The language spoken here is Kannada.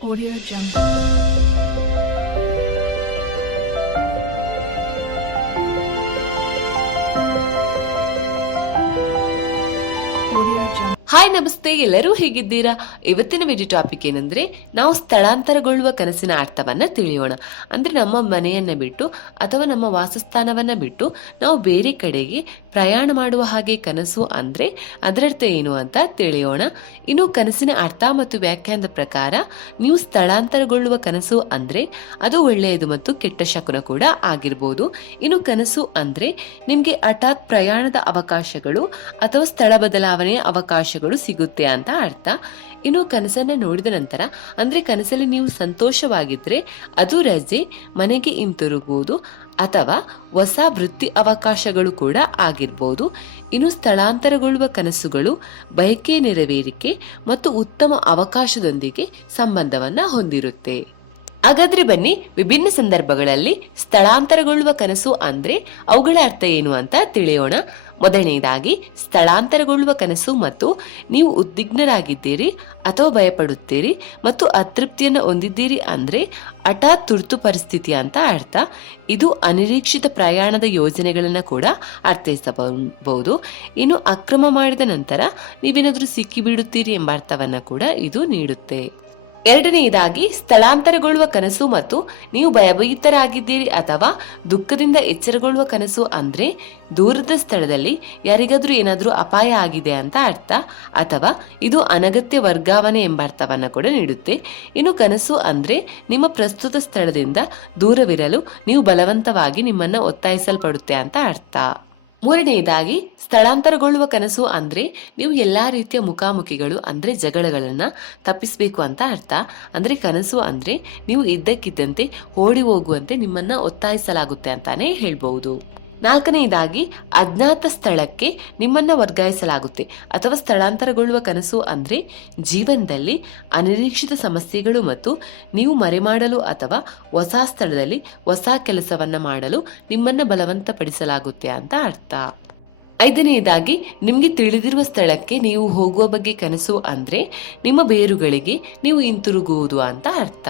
Audio Jungle. ಹಾಯ್ ನಮಸ್ತೆ, ಎಲ್ಲರೂ ಹೇಗಿದ್ದೀರಾ? ಇವತ್ತಿನ ವಿಡಿಯೋ ಟಾಪಿಕ್ ಏನಂದ್ರೆ, ನಾವು ಸ್ಥಳಾಂತರಗೊಳ್ಳುವ ಕನಸಿನ ಅರ್ಥವನ್ನ ತಿಳಿಯೋಣ. ಅಂದ್ರೆ ನಮ್ಮ ಮನೆಯನ್ನ ಬಿಟ್ಟು, ಅಥವಾ ನಮ್ಮ ವಾಸಸ್ಥಾನವನ್ನ ಬಿಟ್ಟು, ನಾವು ಬೇರೆ ಕಡೆಗೆ ಪ್ರಯಾಣ ಮಾಡುವ ಹಾಗೆ ಕನಸು ಅಂದ್ರೆ, ಅದರರ್ಥ ಏನು ಅಂತ ತಿಳಿಯೋಣ. ಇನ್ನು ಕನಸಿನ ಅರ್ಥ ಮತ್ತು ವ್ಯಾಖ್ಯಾನದ ಪ್ರಕಾರ, ನೀವು ಸ್ಥಳಾಂತರಗೊಳ್ಳುವ ಕನಸು ಅಂದ್ರೆ, ಅದು ಒಳ್ಳೆಯದು ಮತ್ತು ಕೆಟ್ಟ ಶಕುನ ಕೂಡ ಆಗಿರ್ಬೋದು. ಇನ್ನು ಕನಸು ಅಂದ್ರೆ, ನಿಮ್ಗೆ ಹಠಾತ್ ಪ್ರಯಾಣದ ಅವಕಾಶಗಳು, ಅಥವಾ ಸ್ಥಳ ಬದಲಾವಣೆಯ ಅವಕಾಶಗಳು ಸಿಗುತ್ತೆ ಅಂತ ಅರ್ಥ. ಇನ್ನು ಕನಸನ್ನ ನೋಡಿದ ನಂತರ, ಅಂದ್ರೆ ಕನಸಲ್ಲಿ ನೀವು ಸಂತೋಷವಾಗಿದ್ರೆ ಅದು ರಜೆ, ಮನೆಗೆ ಹಿಂತಿರುಗುವುದು ಅಥವಾ ಹೊಸ ವೃತ್ತಿ ಅವಕಾಶಗಳು ಕೂಡ ಆಗಿರ್ಬೋದು. ಇನ್ನು ಸ್ಥಳಾಂತರಗೊಳ್ಳುವ ಕನಸುಗಳು ಬಯಕೆ ನೆರವೇರಿಕೆ ಮತ್ತು ಉತ್ತಮ ಅವಕಾಶದೊಂದಿಗೆ ಸಂಬಂಧವನ್ನ ಹೊಂದಿರುತ್ತೆ. ಹಾಗಾದ್ರೆ ಬನ್ನಿ, ವಿಭಿನ್ನ ಸಂದರ್ಭಗಳಲ್ಲಿ ಸ್ಥಳಾಂತರಗೊಳ್ಳುವ ಕನಸು ಅಂದ್ರೆ ಅವುಗಳ ಅರ್ಥ ಏನು ಅಂತ ತಿಳಿಯೋಣ. ಮೊದಲನೆಯದಾಗಿ ಸ್ಥಳಾಂತರಗೊಳ್ಳುವ ಕನಸು ಮತ್ತು ನೀವು ಉದ್ವಿಗ್ನರಾಗಿದ್ದೀರಿ ಅಥವಾ ಭಯಪಡುತ್ತೀರಿ ಮತ್ತು ಅತೃಪ್ತಿಯನ್ನು ಹೊಂದಿದ್ದೀರಿ ಅಂದ್ರೆ ಹಠಾತ್ ತುರ್ತು ಪರಿಸ್ಥಿತಿ ಅಂತ ಅರ್ಥ. ಇದು ಅನಿರೀಕ್ಷಿತ ಪ್ರಯಾಣದ ಯೋಜನೆಗಳನ್ನ ಕೂಡ ಅರ್ಥೈಸಬಹುದು. ಇನ್ನು ಅಕ್ರಮ ಮಾಡಿದ ನಂತರ ನೀವೇನಾದರೂ ಸಿಕ್ಕಿಬಿಡುತ್ತೀರಿ ಎಂಬ ಅರ್ಥವನ್ನು ಕೂಡ ಇದು ನೀಡುತ್ತೆ. ಎರಡನೆಯದಾಗಿ ಸ್ಥಳಾಂತರಗೊಳ್ಳುವ ಕನಸು ಮತ್ತು ನೀವು ಭಯಭೀತರಾಗಿದ್ದೀರಿ ಅಥವಾ ದುಃಖದಿಂದ ಎಚ್ಚರಗೊಳ್ಳುವ ಕನಸು ಅಂದ್ರೆ ದೂರದ ಸ್ಥಳದಲ್ಲಿ ಯಾರಿಗಾದ್ರೂ ಏನಾದ್ರೂ ಅಪಾಯ ಆಗಿದೆ ಅಂತ ಅರ್ಥ. ಅಥವಾ ಇದು ಅನಗತ್ಯ ವರ್ಗಾವಣೆ ಎಂಬ ಅರ್ಥವನ್ನ ಕೂಡ ನೀಡುತ್ತೆ. ಇನ್ನು ಕನಸು ಅಂದ್ರೆ ನಿಮ್ಮ ಪ್ರಸ್ತುತ ಸ್ಥಳದಿಂದ ದೂರವಿರಲು ನೀವು ಬಲವಂತವಾಗಿ ನಿಮ್ಮನ್ನ ಒತ್ತಾಯಿಸಲ್ಪಡುತ್ತೆ ಅಂತ ಅರ್ಥ. ಮೂರನೆಯದಾಗಿ ಸ್ಥಳಾಂತರಗೊಳ್ಳುವ ಕನಸು ಅಂದ್ರೆ ನೀವು ಎಲ್ಲಾ ರೀತಿಯ ಮುಖಾಮುಖಿಗಳು ಅಂದ್ರೆ ಜಗಳಗಳನ್ನ ತಪ್ಪಿಸಬೇಕು ಅಂತ ಅರ್ಥ. ಅಂದ್ರೆ ಕನಸು ಅಂದ್ರೆ ನೀವು ಇದ್ದಕ್ಕಿದ್ದಂತೆ ಓಡಿ ಹೋಗುವಂತೆ ನಿಮ್ಮನ್ನ ಒತ್ತಾಯಿಸಲಾಗುತ್ತೆ ಅಂತಾನೆ ಹೇಳ್ಬಹುದು. ನಾಲ್ಕನೆಯದಾಗಿ ಅಜ್ಞಾತ ಸ್ಥಳಕ್ಕೆ ನಿಮ್ಮನ್ನು ವರ್ಗಾಯಿಸಲಾಗುತ್ತೆ ಅಥವಾ ಸ್ಥಳಾಂತರಗೊಳ್ಳುವ ಕನಸು ಅಂದ್ರೆ ಜೀವನದಲ್ಲಿ ಅನಿರೀಕ್ಷಿತ ಸಮಸ್ಯೆಗಳು ಮತ್ತು ನೀವು ಮರೆಮಾಡಲು ಅಥವಾ ಹೊಸ ಸ್ಥಳದಲ್ಲಿ ಹೊಸ ಕೆಲಸವನ್ನು ಮಾಡಲು ನಿಮ್ಮನ್ನು ಬಲವಂತಪಡಿಸಲಾಗುತ್ತೆ ಅಂತ ಅರ್ಥ. ಐದನೆಯದಾಗಿ ನಿಮಗೆ ತಿಳಿದಿರುವ ಸ್ಥಳಕ್ಕೆ ನೀವು ಹೋಗುವ ಬಗ್ಗೆ ಕನಸು ಅಂದ್ರೆ ನಿಮ್ಮ ಬೇರುಗಳಿಗೆ ನೀವು ಹಿಂತಿರುಗುವುದು ಅಂತ ಅರ್ಥ.